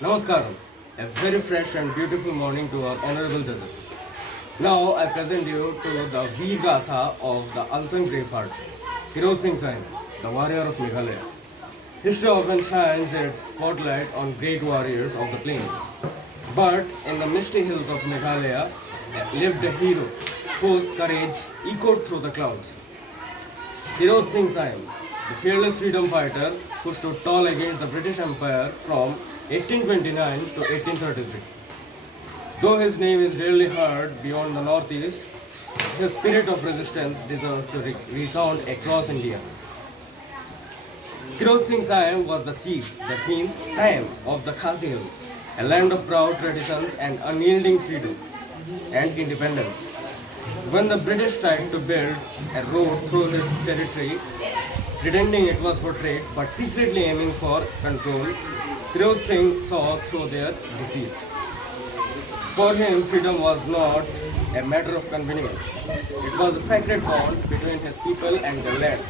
Namaskaram. A very fresh and beautiful morning to our honorable judges. Now I present you to the Veer Gatha of the unsung braveheart, Tirot Singh Sain, the warrior of Meghalaya. History often shines its spotlight on great warriors of the plains. But in the misty hills of Meghalaya lived a hero whose courage echoed through the clouds. Tirot Singh Sain, the fearless freedom fighter who stood tall against the British Empire from 1829 to 1833. Though his name is rarely heard beyond the northeast, his spirit of resistance deserves to resound across India. Tirot Singh Sain was the chief, that means Siam, of the Khasi Hills, a land of proud traditions and unyielding freedom and independence. When the British tried to build a road through his territory, pretending it was for trade but secretly aiming for control, Tirot Singh saw through their deceit. For him, freedom was not a matter of convenience. It was a sacred bond between his people and the land.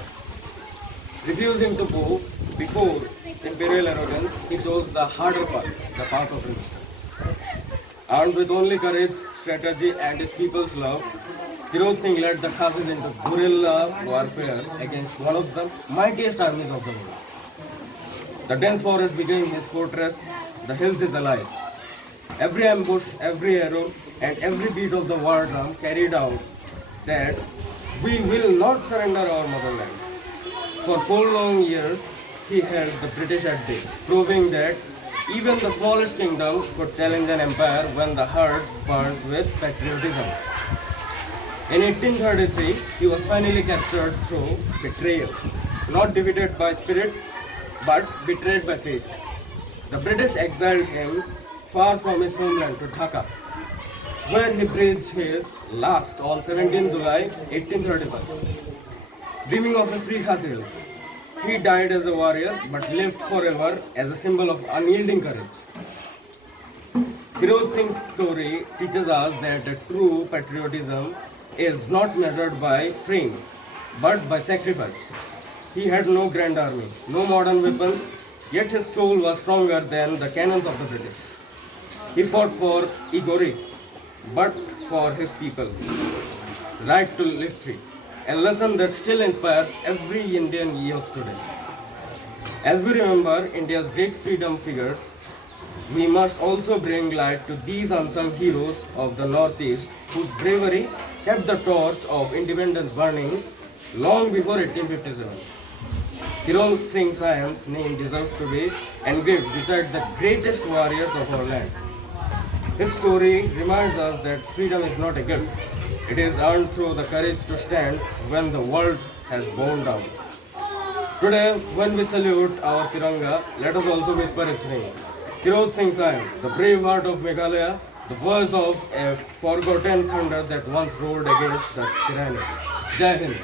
Refusing to bow before imperial arrogance, he chose the harder path, the path of resistance. Armed with only courage, strategy, and his people's love, Tirot Singh led the Khazis into guerrilla warfare against one of the mightiest armies of the world. The dense forest became his fortress, the hills his allies. Every ambush, every arrow, and every beat of the war drum carried out that we will not surrender our motherland. For 4 long years, he held the British at bay, proving that even the smallest kingdom could challenge an empire when the heart burns with patriotism. In 1833, he was finally captured through betrayal, not defeated by spirit, but betrayed by fate. The British exiled him far from his homeland to Dhaka, where he breathed his last on 17 July 1831. Dreaming of a free Khasi Hills, he died as a warrior but lived forever as a symbol of unyielding courage. Tirot Singh's story teaches us that a true patriotism is not measured by fame but by sacrifice. He had no grand army, no modern weapons, yet his soul was stronger than the cannons of the British. He fought for Igori, but for his people, right to live free, a lesson that still inspires every Indian youth today. As we remember India's great freedom figures, we must also bring light to these unsung heroes of the Northeast whose bravery kept the torch of independence burning long before 1857. Tirot Singh Sain's name deserves to be engraved beside the greatest warriors of our land. His story reminds us that freedom is not a gift. It is earned through the courage to stand when the world has borne down. Today, when we salute our Tiranga, let us also whisper his name. Tirot Singh Sain, the brave heart of Meghalaya, the voice of a forgotten thunder that once roared against the tyranny. Jai Hind.